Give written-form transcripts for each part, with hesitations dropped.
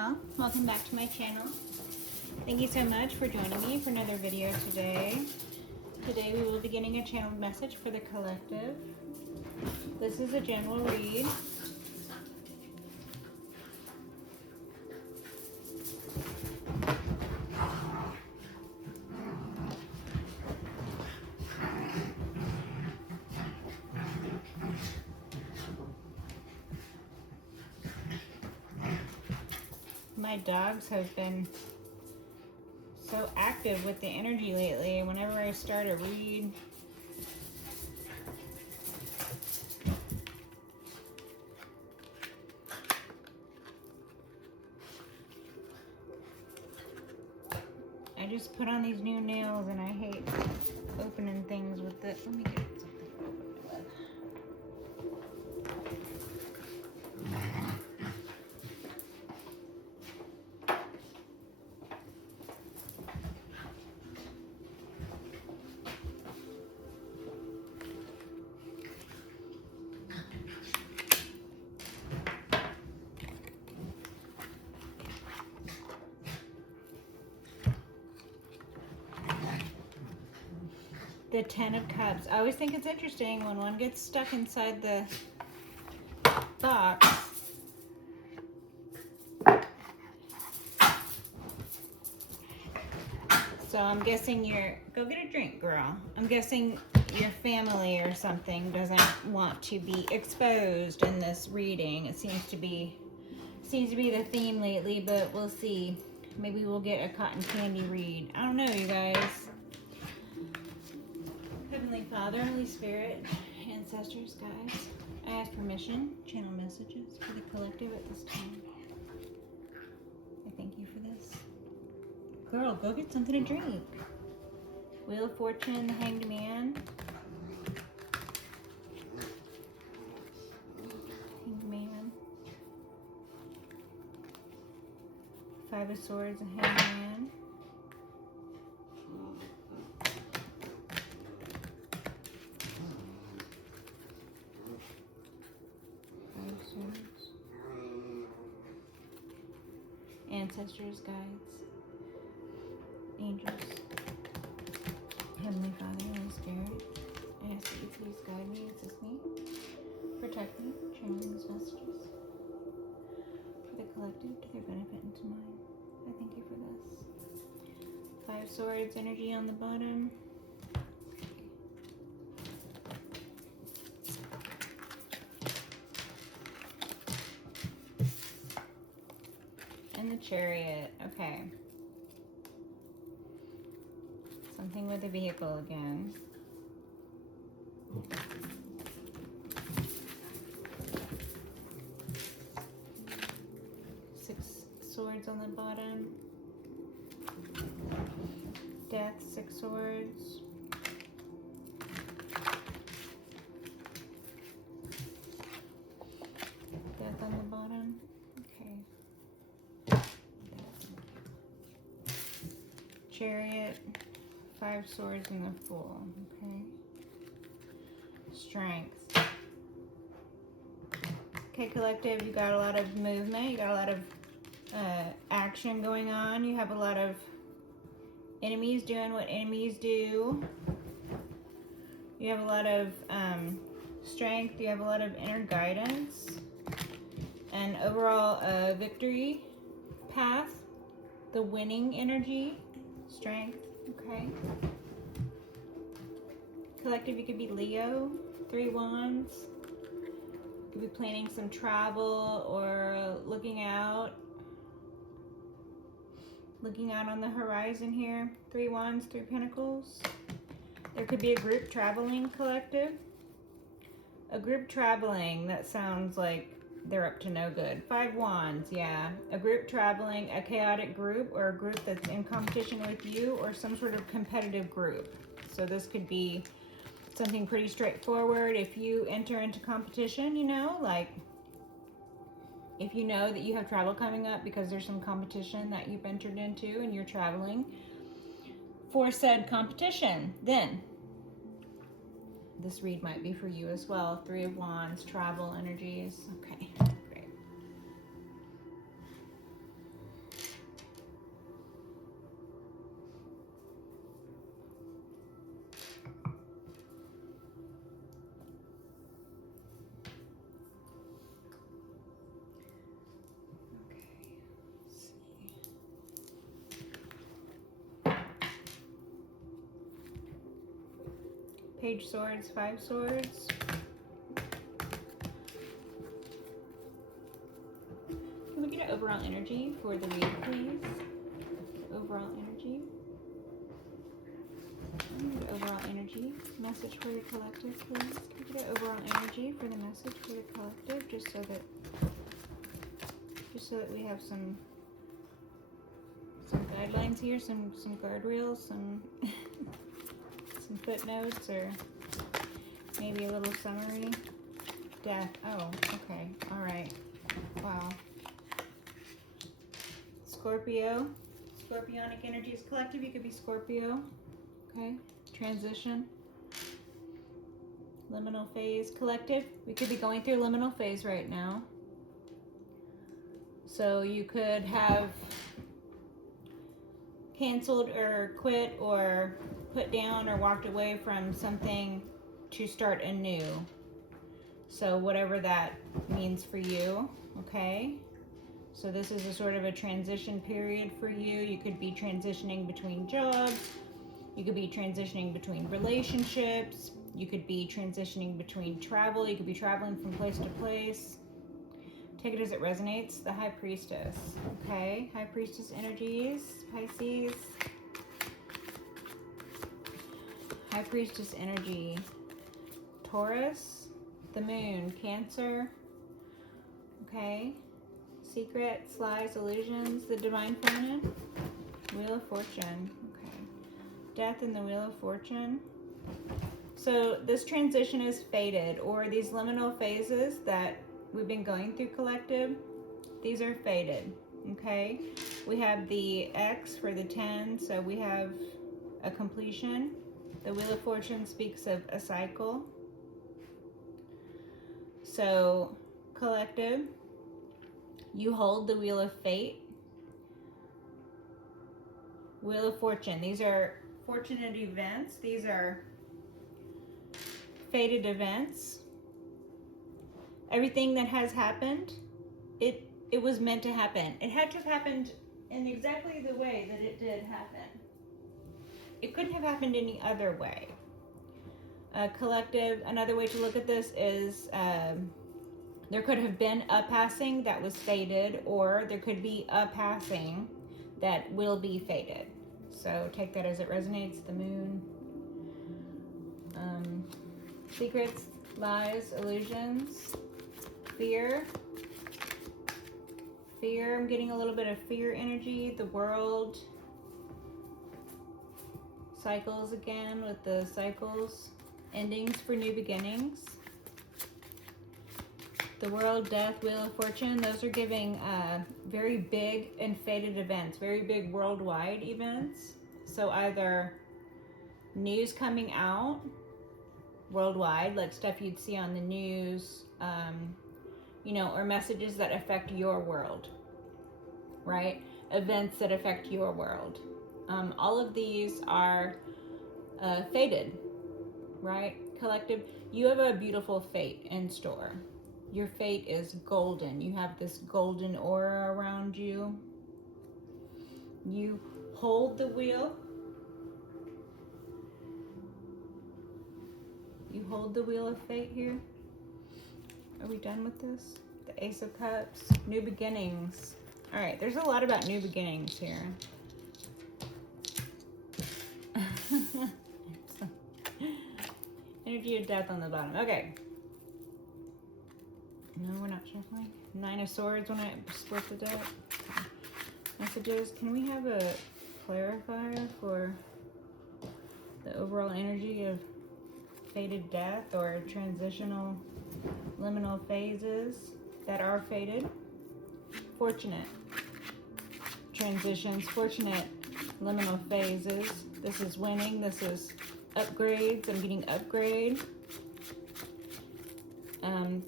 y'all, welcome back to my channel. Thank you so much for joining me for another video today. Today we will be getting a channeled message for the collective. This is a general read. My dogs have been so active with the energy lately. Whenever I start a read, I just put on these new nails and I hate opening things with it. Let me get something to open it with. The Ten of Cups. I always think it's interesting when one gets stuck inside the box. So I'm guessing go get a drink, girl. I'm guessing your family or something doesn't want to be exposed in this reading. It seems to be the theme lately, but we'll see. Maybe we'll get a cotton candy read. I don't know, you guys. Heavenly Father, Holy Spirit, ancestors, guys, I ask permission, channel messages for the collective at this time. I thank you for this. Girl, go get something to drink. Wheel of Fortune, the Hanged Man. Hanged Man. Five of Swords, the Hanged Man. Ancestors, guides, angels, Heavenly Father, Holy Spirit, I ask that you please guide me, assist me, protect me, channel these messages for the collective to their benefit and to mine. I thank you for this. Five Swords energy on the bottom. And the Chariot. Okay. Something with a vehicle again. Six Swords on the bottom. Death, Six Swords. Death on the bottom. Okay. Chariot, Five Swords in the Fool. Okay. Strength. Okay, collective, you got a lot of movement. You got a lot of action going on. You have a lot of enemies doing what enemies do. You have a lot of strength. You have a lot of inner guidance. And overall victory path. The winning energy. Strength. Okay. Collective, you could be Leo. Three Wands. You could be planning some travel or looking out on the horizon here. Three Wands, Three Pentacles. There could be a group traveling, collective. A group traveling, that sounds like they're up to no good. Five Wands, yeah. A group traveling, a chaotic group, or a group that's in competition with you, or some sort of competitive group. So this could be something pretty straightforward. If you enter into competition, you know, like if you know that you have travel coming up because there's some competition that you've entered into and you're traveling for said competition, then this read might be for you as well. Three of Wands, travel energies. Okay, great. Page Swords, 5 Swords. Can we get an overall energy for the read, please? Overall energy. Overall energy. Message for your collective, please. Can we get an overall energy for the message for the collective, just so that we have some guidelines here, some guardrails, some some footnotes, or maybe a little summary. Death. Oh, okay. All right. Wow. Scorpio. Scorpionic energies. Collective, you could be Scorpio. Okay. Transition. Liminal phase. Collective, we could be going through a liminal phase right now. So you could have canceled or quit or put down or walked away from something to start anew. So whatever that means for you, okay? So this is a sort of a transition period for you. You could be transitioning between jobs. You could be transitioning between relationships. You could be transitioning between travel. You could be traveling from place to place. Take it as it resonates. The High Priestess, okay? High Priestess energies, Pisces. High Priestess energy, Taurus. The Moon, Cancer, okay? Secrets, lies, illusions, the Divine Feminine. Wheel of Fortune, okay. Death in the Wheel of Fortune. So this transition is fated, or these liminal phases that we've been going through, collective, these are fated, okay? We have the X for the 10, so we have a completion. The Wheel of Fortune speaks of a cycle. So, collective, you hold the Wheel of Fate. Wheel of Fortune, these are fortunate events. These are fated events. Everything that has happened, it was meant to happen. It had to have happened in exactly the way that it did happen. It couldn't have happened any other way. Collective, another way to look at this is there could have been a passing that was fated, or there could be a passing that will be fated. So take that as it resonates. The Moon. Secrets, lies, illusions, fear. Fear, I'm getting a little bit of fear energy. The World. Cycles again with the cycles. Endings for new beginnings. The World, Death, Wheel of Fortune, those are giving very big and fated events, very big worldwide events. So either news coming out worldwide, like stuff you'd see on the news, you know, or messages that affect your world, right? Events that affect your world. All of these are fated, right? Collective, you have a beautiful fate in store. Your fate is golden. You have this golden aura around you. You hold the wheel. You hold the Wheel of Fate here. Are we done with this? The Ace of Cups. New beginnings. All right, there's a lot about new beginnings here. Energy of Death on the bottom. Okay. No, we're not shuffling. 9 of Swords when I split the deck. Messages. Can we have a clarifier for the overall energy of fated death or transitional liminal phases that are fated? Fortunate transitions, fortunate liminal phases. This is winning. This is upgrades. I'm getting upgrade.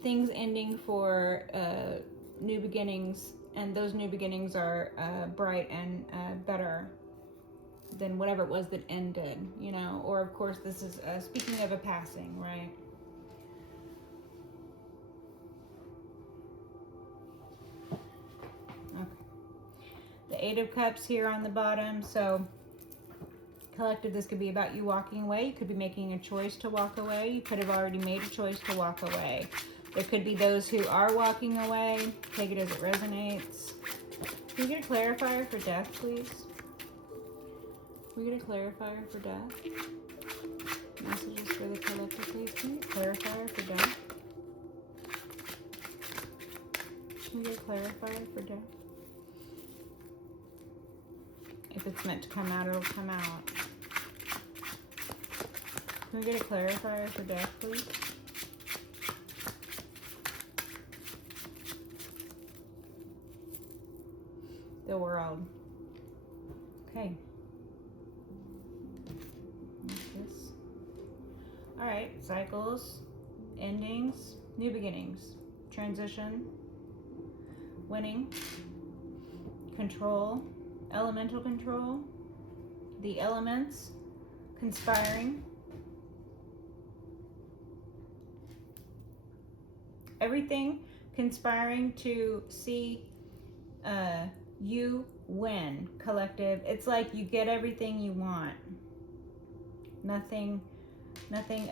Things ending for new beginnings, and those new beginnings are bright and better than whatever it was that ended, you know. Or of course this is speaking of a passing, right? Okay. The 8 of Cups here on the bottom. So Collective, this could be about you walking away. You could be making a choice to walk away. You could have already made a choice to walk away. There could be those who are walking away. Take it as it resonates. Can we get a clarifier for death, please? Can we get a clarifier for death? Messages for the collective, please. Can we get a clarifier for death? Can we get a clarifier for death? If it's meant to come out, it'll come out. Can we get a clarifier for death, please? The world. Okay. This. All right. Cycles, endings, new beginnings, transition, winning, control, elemental control, the elements, conspiring, everything conspiring to see you win, collective. It's like you get everything you want. Nothing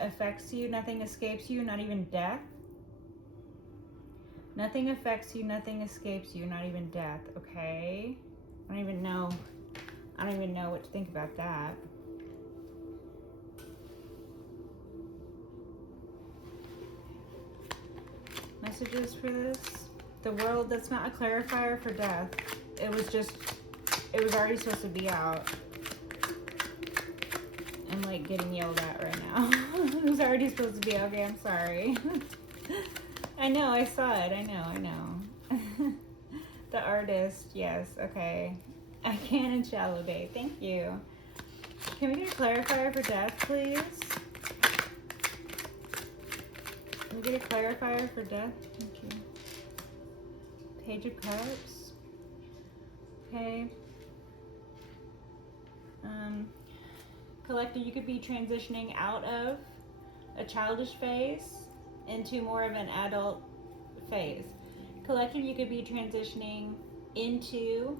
affects you, nothing escapes you, not even death. Nothing affects you, nothing escapes you, not even death, okay? I don't even know what to think about that. Messages for this? The world, that's not a clarifier for death. It was already supposed to be out. I'm like getting yelled at right now. It was already supposed to be okay, I'm sorry. I know, I saw it, I know. The artist, yes, okay. I can in Shallow Bay, thank you. Can we get a clarifier for death, please? Can we get a clarifier for death? Thank you. Page of Cups. Okay. Collective, you could be transitioning out of a childish phase into more of an adult phase. Collective, you could be transitioning into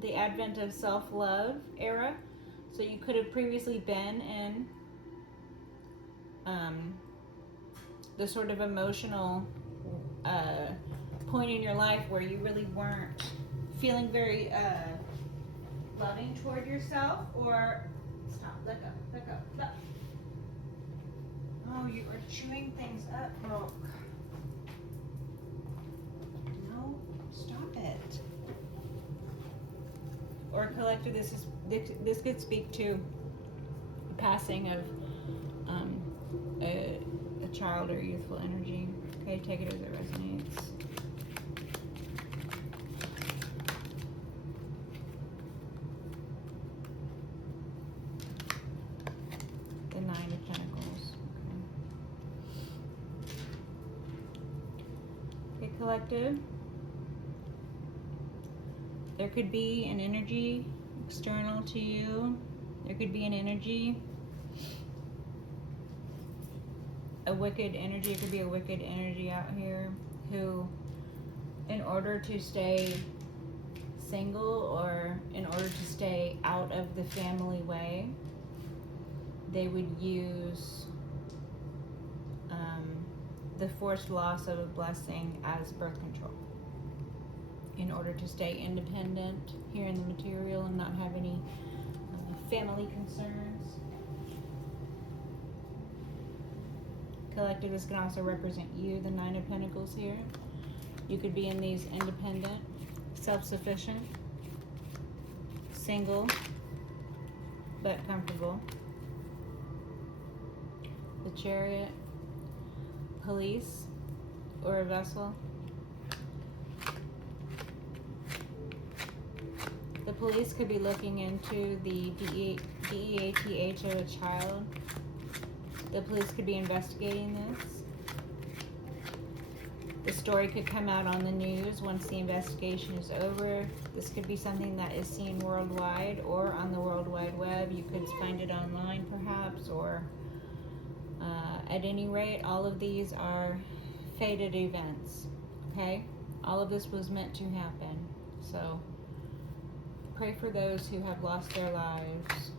the advent of self-love era. So you could have previously been in the sort of emotional point in your life where you really weren't feeling very loving toward yourself, or stop, let go. Oh, you are chewing things up, Brooke. No, stop it. Or collective, this could speak to the passing of a child or youthful energy. Okay, take it as it resonates. The Nine of Pentacles. Okay, collective. There could be an energy external to you. There could be an energy, a wicked energy. It could be a wicked energy out here who, in order to stay single or in order to stay out of the family way, they would use the forced loss of a blessing as birth control in order to stay independent here in the material and not have any family concerns. Collective, this can also represent you, the Nine of Pentacles here. You could be in these independent, self-sufficient, single, but comfortable. The Chariot, police, or a vessel. The police could be looking into the DEATH of a child. The police could be investigating this. The story could come out on the news once the investigation is over. This could be something that is seen worldwide or on the World Wide Web. You could find it online perhaps, or at any rate, all of these are fated events, okay? All of this was meant to happen. So Pray for those who have lost their lives.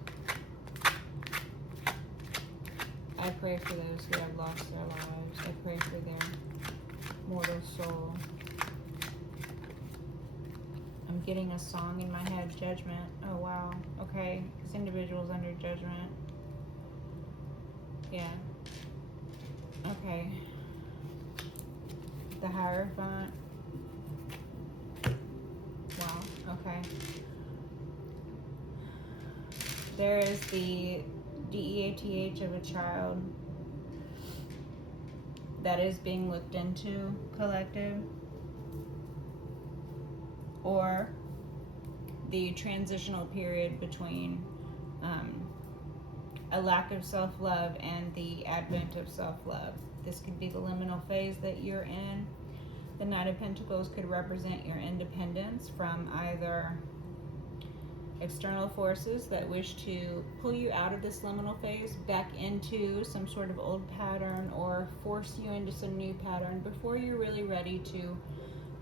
I pray for those who have lost their lives. I pray for their mortal soul. I'm getting a song in my head, Judgment. Oh, wow. Okay, this individual's under judgment. Yeah. Okay. The Hierophant. Wow, okay. There is the DEATH of a child that is being looked into, collective. Or the transitional period between a lack of self-love and the advent of self-love. This could be the liminal phase that you're in. The Knight of Pentacles could represent your independence from either external forces that wish to pull you out of this liminal phase back into some sort of old pattern, or force you into some new pattern before you're really ready to,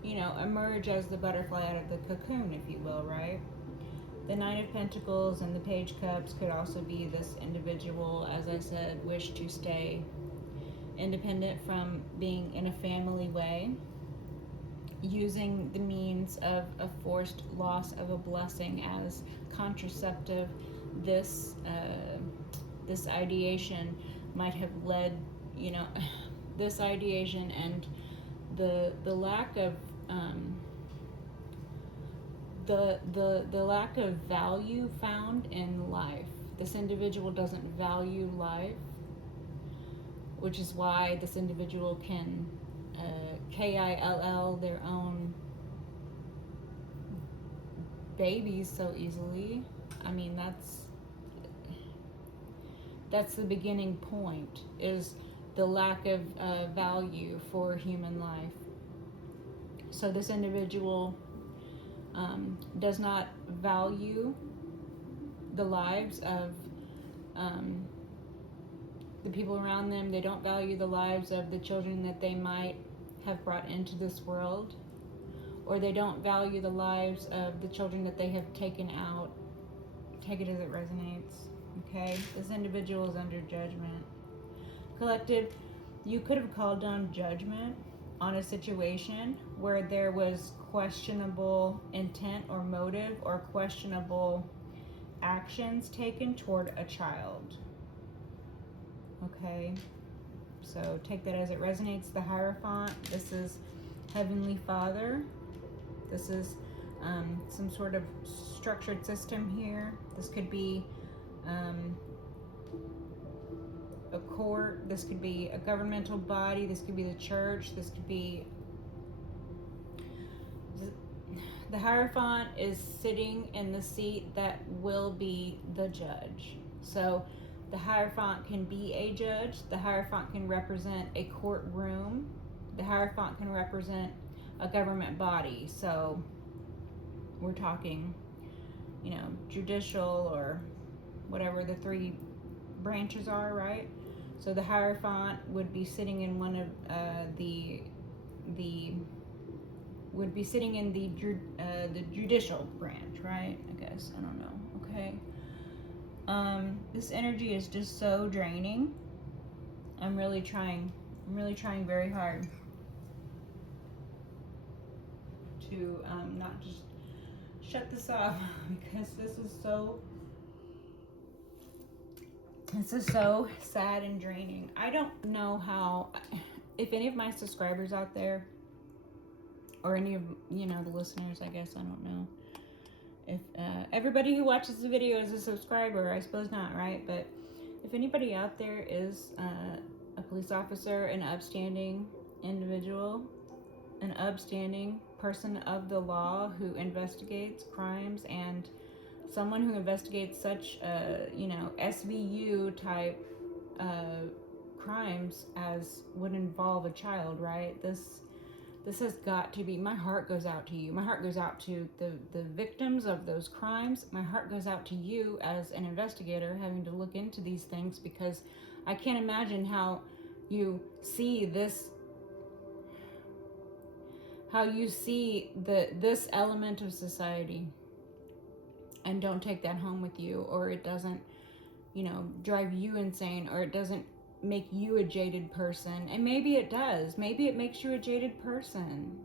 you know, emerge as the butterfly out of the cocoon, if you will, right? The Nine of Pentacles and the Page Cups could also be this individual, as I said, wish to stay independent from being in a family way, using the means of a forced loss of a blessing as contraceptive. This this ideation might have led, you know, this ideation and the lack of the lack of value found in life. This individual doesn't value life, which is why this individual can kill their own babies so easily. I mean, that's the beginning point, is the lack of value for human life. So this individual does not value the lives of the people around them. They don't value the lives of the children that they might have brought into this world, or they don't value the lives of the children that they have taken out. Take it as it resonates, okay? This individual is under judgment. Collective, you could have called down judgment on a situation where there was questionable intent or motive, or questionable actions taken toward a child. Okay, so take that as it resonates. The Hierophant, this is Heavenly Father. This is some sort of structured system here. This could be a court, this could be a governmental body, this could be the church, this could be... The Hierophant is sitting in the seat that will be the judge. So the Hierophant can be a judge, the Hierophant can represent a courtroom, the Hierophant can represent a government body. So we're talking, you know, judicial or whatever the three branches are, right? So the Hierophant would be sitting in one of would be sitting in the judicial branch, right? I guess, I don't know. Okay. This energy is just so draining. I'm really trying very hard to not just shut this off, because this is so sad and draining. I don't know how, if any of my subscribers out there, or any of, you know, the listeners, I guess, I don't know if everybody who watches the video is a subscriber. I suppose not, right? But if anybody out there is a police officer, an upstanding individual, an upstanding person of the law who investigates crimes, and someone who investigates such you know, SVU type crimes as would involve a child, right? This has got to be, my heart goes out to you. My heart goes out to the victims of those crimes. My heart goes out to you as an investigator having to look into these things, because I can't imagine how you see this, how you see this element of society. And don't take that home with you, or it doesn't, you know, drive you insane, or it doesn't make you a jaded person. And maybe it does. Maybe it makes you a jaded person.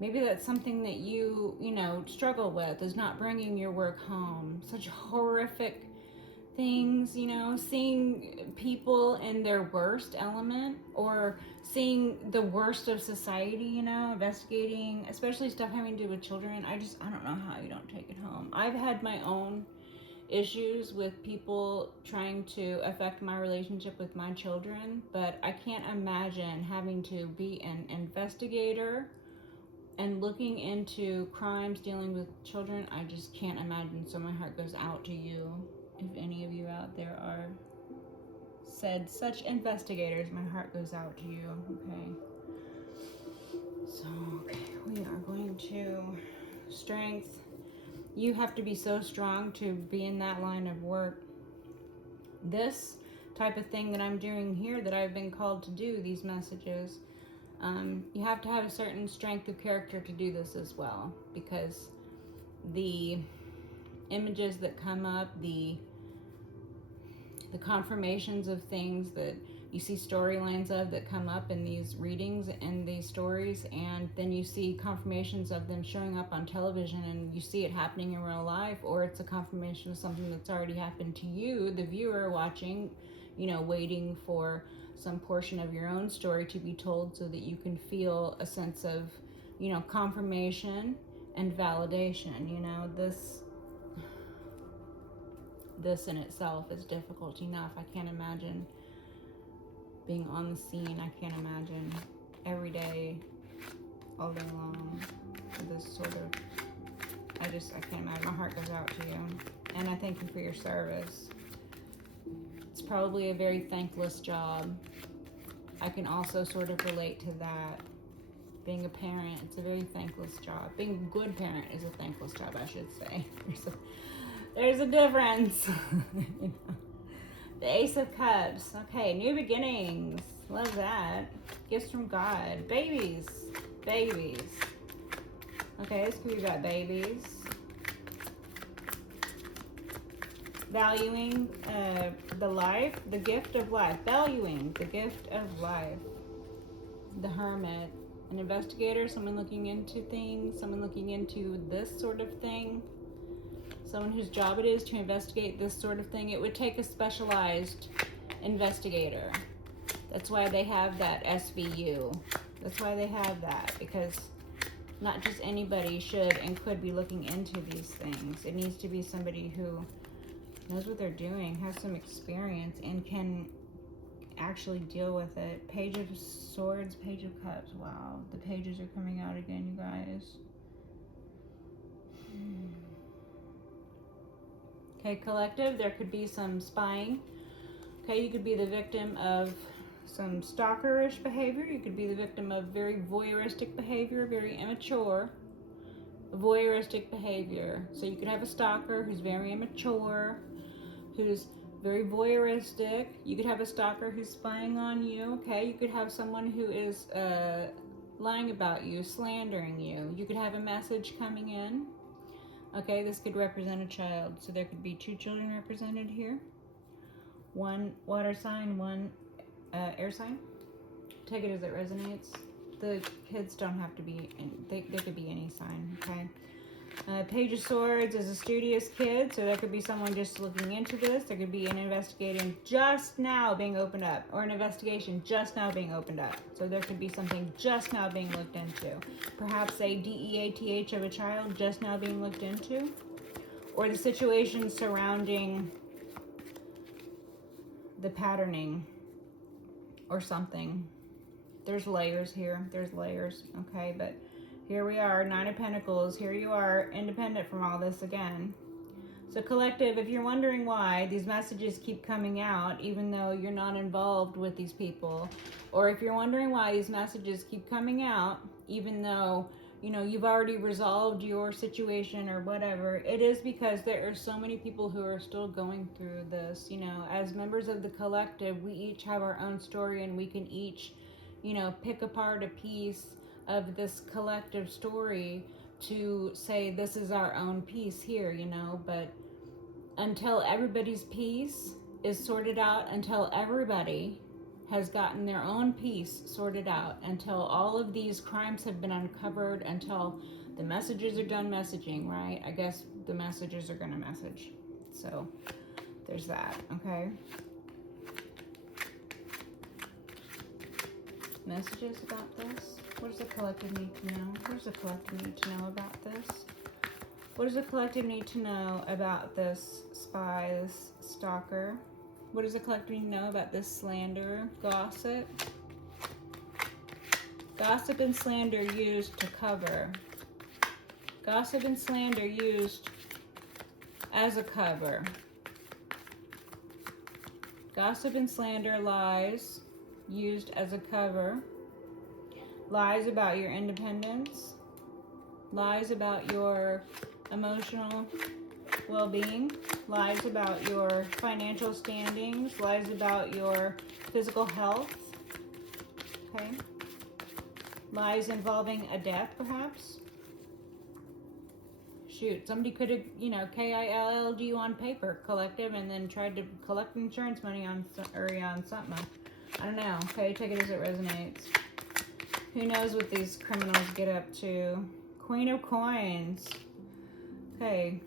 Maybe that's something that you know, struggle with, is not bringing your work home. Such horrific things, you know, seeing people in their worst element, or seeing the worst of society, you know, investigating, especially stuff having to do with children. I don't know how you don't take it home. I've had my own issues with people trying to affect my relationship with my children, but I can't imagine having to be an investigator and looking into crimes dealing with children. I just can't imagine. So my heart goes out to you. If any of you out there are said such investigators, my heart goes out to you. Okay. So, okay, we are going to strength. You have to be so strong to be in that line of work. This type of thing that I'm doing here, that I've been called to do, these messages, you have to have a certain strength of character to do this as well, because the images that come up, the confirmations of things that you see, storylines of that come up in these readings and these stories, and then you see confirmations of them showing up on television, and you see it happening in real life, or it's a confirmation of something that's already happened to you, the viewer watching, you know, waiting for some portion of your own story to be told, so that you can feel a sense of, you know, confirmation and validation. You know, this in itself is difficult enough. I can't imagine being on the scene. I can't imagine every day, all day long, this sort of, I can't imagine. My heart goes out to you, and I thank you for your service. It's probably a very thankless job. I can also sort of relate to that. Being a parent, it's a very thankless job. Being a good parent is a thankless job, I should say. There's a difference. You know? The Ace of Cups. Okay, new beginnings. Love that. Gifts from God. Babies. Babies. Okay, this could be about babies. Valuing the life, the gift of life. Valuing the gift of life. The Hermit. An investigator, someone looking into things, someone looking into this sort of thing. Someone whose job it is to investigate this sort of thing. It would take a specialized investigator. That's why they have that SVU. That's why they have that, because not just anybody should and could be looking into these things. It needs to be somebody who knows what they're doing, has some experience, and can actually deal with it. Page of Swords, Page of Cups. Wow, the pages are coming out again, you guys. Okay, collective, there could be some spying. Okay, you could be the victim of some stalkerish behavior. You could be the victim of very voyeuristic behavior, very immature voyeuristic behavior. So you could have a stalker who's very immature, who's very voyeuristic. You could have a stalker who's spying on you. Okay, you could have someone who is lying about you, slandering you. You could have a message coming in. Okay, this could represent a child. So there could be two children represented here. One water sign, one air sign. Take it as it resonates. The kids don't have to be, they could be any sign, okay? Page of Swords is a studious kid, so there could be someone just looking into this. There could be an investigation just now being opened up, or an investigation just now being opened up. So there could be something just now being looked into. Perhaps a DEATH of a child just now being looked into, or the situation surrounding the patterning or something. There's layers here. There's layers, okay? But here we are, Nine of Pentacles. Here you are, independent from all this again. So collective, if you're wondering why these messages keep coming out, even though you're not involved with these people, or if you're wondering why these messages keep coming out, even though, you know, you've already resolved your situation or whatever, it is because there are so many people who are still going through this. You know, as members of the collective, we each have our own story, and we can each, you know, pick apart a piece of this collective story to say this is our own piece here, you know, but until everybody's piece is sorted out, until everybody has gotten their own piece sorted out, until all of these crimes have been uncovered, until the messages are done messaging, right? I guess the messages are gonna message. So there's that, okay? Messages about this? What does the collective need to know? What does the collective need to know about this? What does the collective need to know about this spy, this stalker? What does the collective need to know about this slander, gossip? Gossip and slander used to cover. Gossip and slander used as a cover. Gossip and slander, lies used as a cover. Lies about your independence. Lies about your emotional well-being. Lies about your financial standings. Lies about your physical health. Okay. Lies involving a death, perhaps. Shoot, somebody could have, you know, KILLed you on paper, collective, and then tried to collect insurance money on something. I don't know. Okay, take it as it resonates. Who knows what these criminals get up to? Queen of Coins. Okay.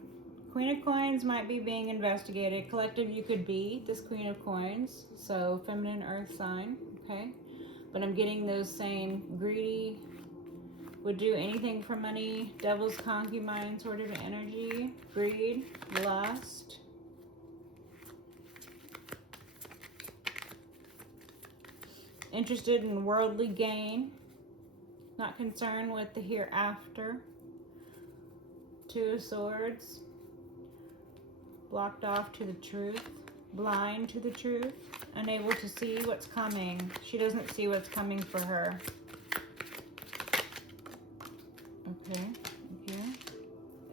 Queen of Coins might be being investigated. Collective, you could be this Queen of Coins. So, feminine earth sign. Okay. But I'm getting those same greedy, would do anything for money, devil's concubine sort of energy, greed, lust. Interested in worldly gain, not concerned with the hereafter. Two of Swords, blocked off to the truth, blind to the truth, unable to see what's coming. She doesn't see what's coming for her. Okay, thank you.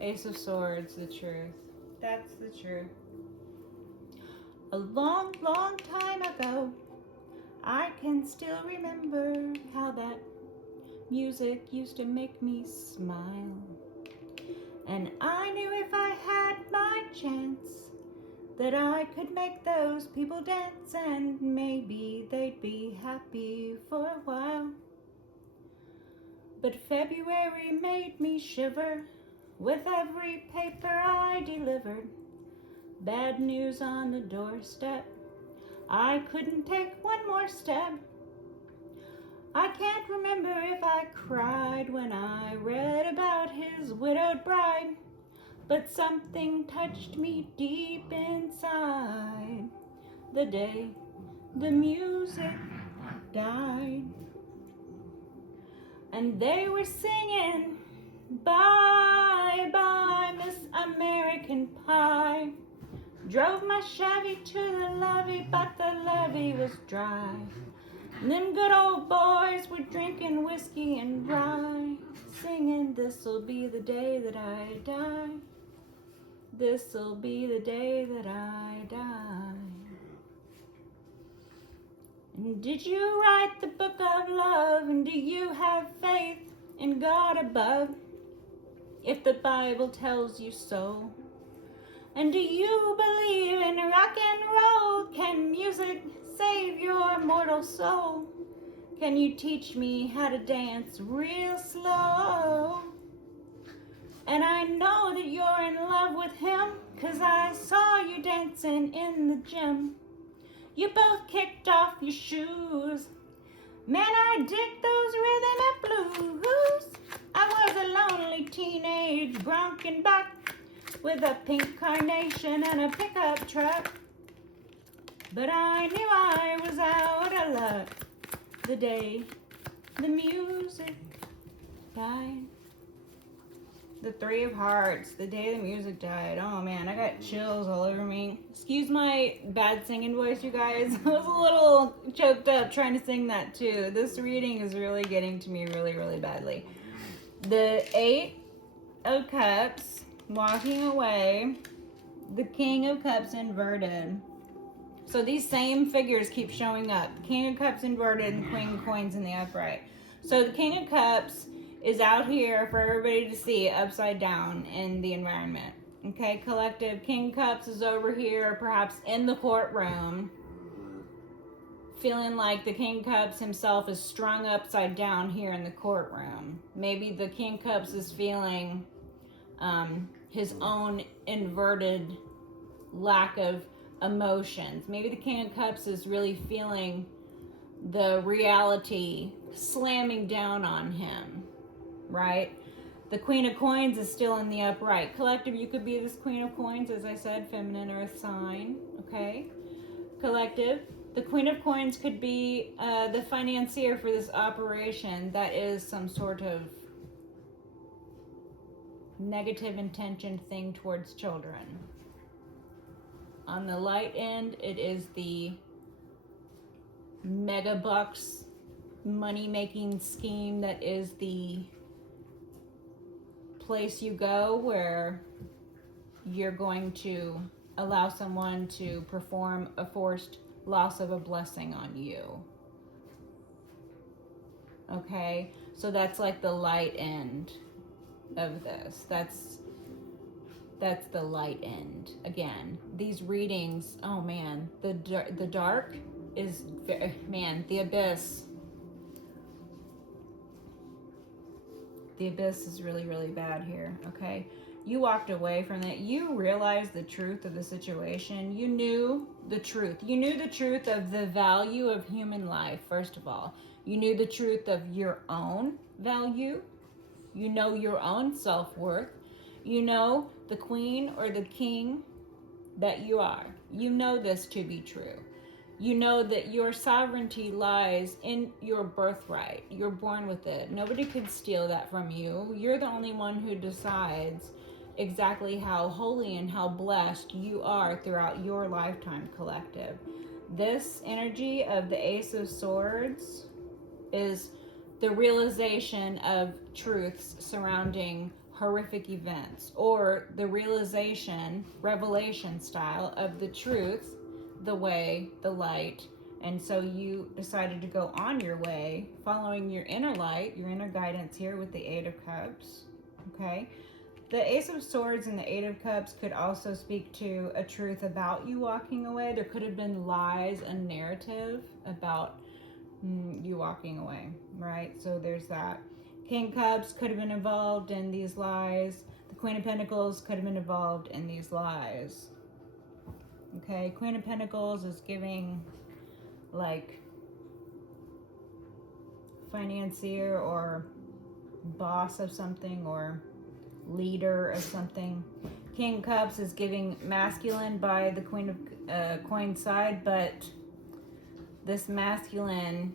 Ace of Swords, the truth. That's the truth. A long, long time ago, I can still remember how that music used to make me smile. And I knew if I had my chance that I could make those people dance, and maybe they'd be happy for a while. But February made me shiver with every paper I delivered. Bad news on the doorstep. I couldn't take one more step. I can't remember if I cried when I read about his widowed bride, but something touched me deep inside the day the music died. And they were singing, bye bye Miss American Pie. Drove my Chevy to the levee, but the levee was dry. And them good old boys were drinking whiskey and rye, singing, this'll be the day that I die. This'll be the day that I die. And did you write the book of love? And do you have faith in God above? If the Bible tells you so. And do you believe in rock and roll? Can music save your mortal soul? Can you teach me how to dance real slow? And I know that you're in love with him, 'cause I saw you dancing in the gym. You both kicked off your shoes. Man, I dig those rhythm and blues. I was a lonely teenage bronkin' buck with a pink carnation and a pickup truck. But I knew I was out of luck the day the music died. The Three of Hearts, the day the music died. Oh man, I got chills all over me. Excuse my bad singing voice, you guys. I was a little choked up trying to sing that too. This reading is really getting to me really, really badly. The Eight of Cups, walking away. The King of Cups inverted. So these same figures keep showing up. King of Cups inverted and Queen of Coins in the upright. So the King of Cups is out here for everybody to see upside down in the environment. Okay, collective, King Cups is over here, perhaps in the courtroom, feeling like the King Cups himself is strung upside down here in the courtroom. Maybe the King Cups is feeling his own inverted lack of emotions. Maybe the King of Cups is really feeling the reality slamming down on him, right? The Queen of Coins is still in the upright. Collective, you could be this Queen of Coins, as I said, feminine earth sign, okay? Collective, the Queen of Coins could be the financier for this operation that is some sort of negative intention thing towards children. On the light end, it is the mega bucks money making scheme that is the place you go where you're going to allow someone to perform a forced loss of a blessing on you. Okay, so that's like the light end of this. That's the light end. Again, these readings, oh man, the dark is, man, the abyss. The abyss is really, really bad here, okay? You walked away from that. You realized the truth of the situation. You knew the truth. You knew the truth of the value of human life, first of all. You knew the truth of your own value. You know your own self-worth. You know the queen or the king that you are. You know this to be true. You know that your sovereignty lies in your birthright. You're born with it. Nobody could steal that from you. You're the only one who decides exactly how holy and how blessed you are throughout your lifetime, collective. This energy of the Ace of Swords is the realization of truths surrounding horrific events, or the realization, revelation style, of the truth, the way, the light. And so you decided to go on your way, following your inner light, your inner guidance here with the Eight of Cups, okay? The Ace of Swords and the Eight of Cups could also speak to a truth about you walking away. There could have been lies and narrative about you walking away, right? So there's that. King Cups could have been involved in these lies. The Queen of Pentacles could have been involved in these lies. Okay, Queen of Pentacles is giving like financier or boss of something or leader of something. King Cups is giving masculine by the Queen of Coins side, but this masculine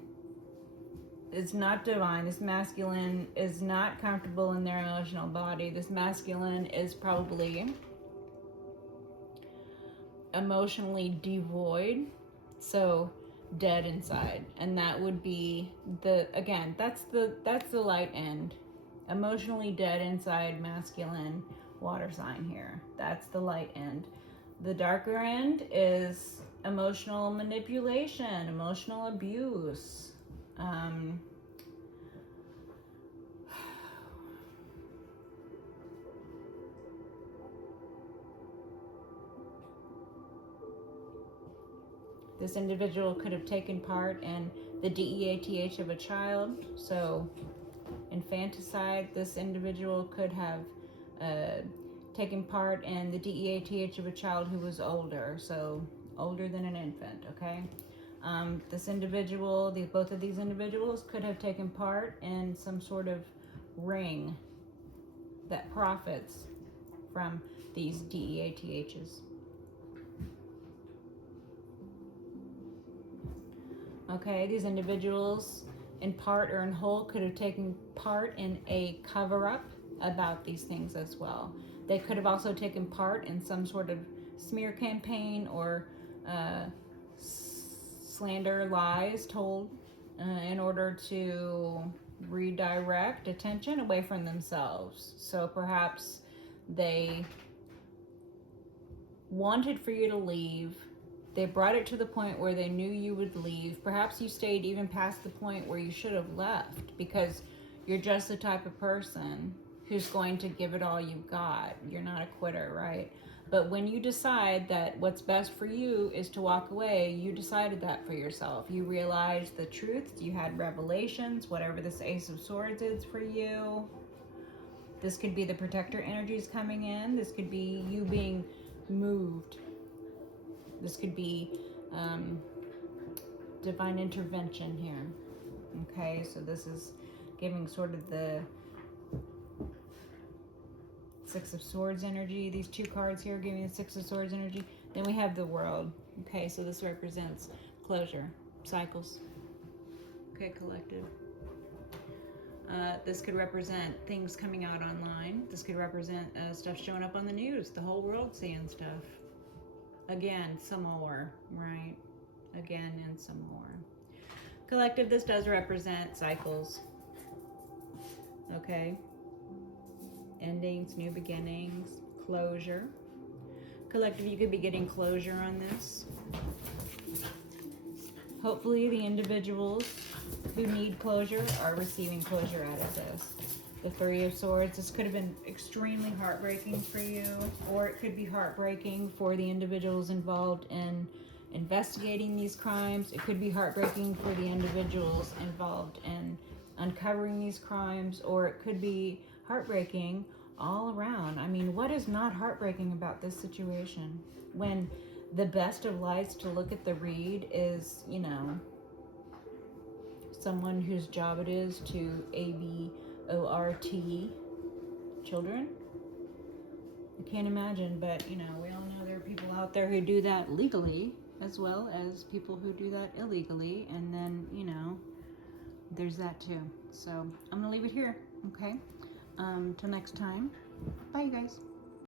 is not divine. This masculine is not comfortable in their emotional body. This masculine is probably emotionally devoid, so dead inside. And that would be that's the light end. Emotionally dead inside, masculine, water sign here. That's the light end. The darker end is emotional manipulation, emotional abuse. This individual could have taken part in the DEATH of a child, so infanticide. This individual could have taken part in the DEATH of a child who was older, so older than an infant, okay? This individual, both of these individuals could have taken part in some sort of ring that profits from these DEATHs. Okay, these individuals, in part or in whole, could have taken part in a cover-up about these things as well. They could have also taken part in some sort of smear campaign or slander, lies told in order to redirect attention away from themselves. So perhaps they wanted for you to leave. They brought it to the point where they knew you would leave. Perhaps you stayed even past the point where you should have left, because You're just the type of person who's going to give it all you've got. You're not a quitter, right? But when you decide that what's best for you is to walk away, you decided that for yourself. You realized the truth. You had revelations, whatever this Ace of Swords is for you. This could be the protector energies coming in. This could be you being moved. This could be divine intervention here. Okay, so this is giving sort of the Six of Swords energy. These two cards here giving the Six of Swords energy. Then we have the World. Okay, so this represents closure, cycles. Okay, collective. This could represent things coming out online. This could represent stuff showing up on the news. The whole world seeing stuff. Again, some more, right? Again, and some more. Collective, this does represent cycles. Okay. Endings, new beginnings, closure. Collective, you could be getting closure on this. Hopefully the individuals who need closure are receiving closure out of this. The Three of Swords, this could have been extremely heartbreaking for you, or it could be heartbreaking for the individuals involved in investigating these crimes. It could be heartbreaking for the individuals involved in uncovering these crimes, or it could be heartbreaking all around. I mean, what is not heartbreaking about this situation? When the best of lights to look at the read is, you know, someone whose job it is to abort children. I can't imagine, but, you know, we all know there are people out there who do that legally as well as people who do that illegally, and then, you know, there's that too. So I'm gonna leave it here. Okay, till next time, bye you guys.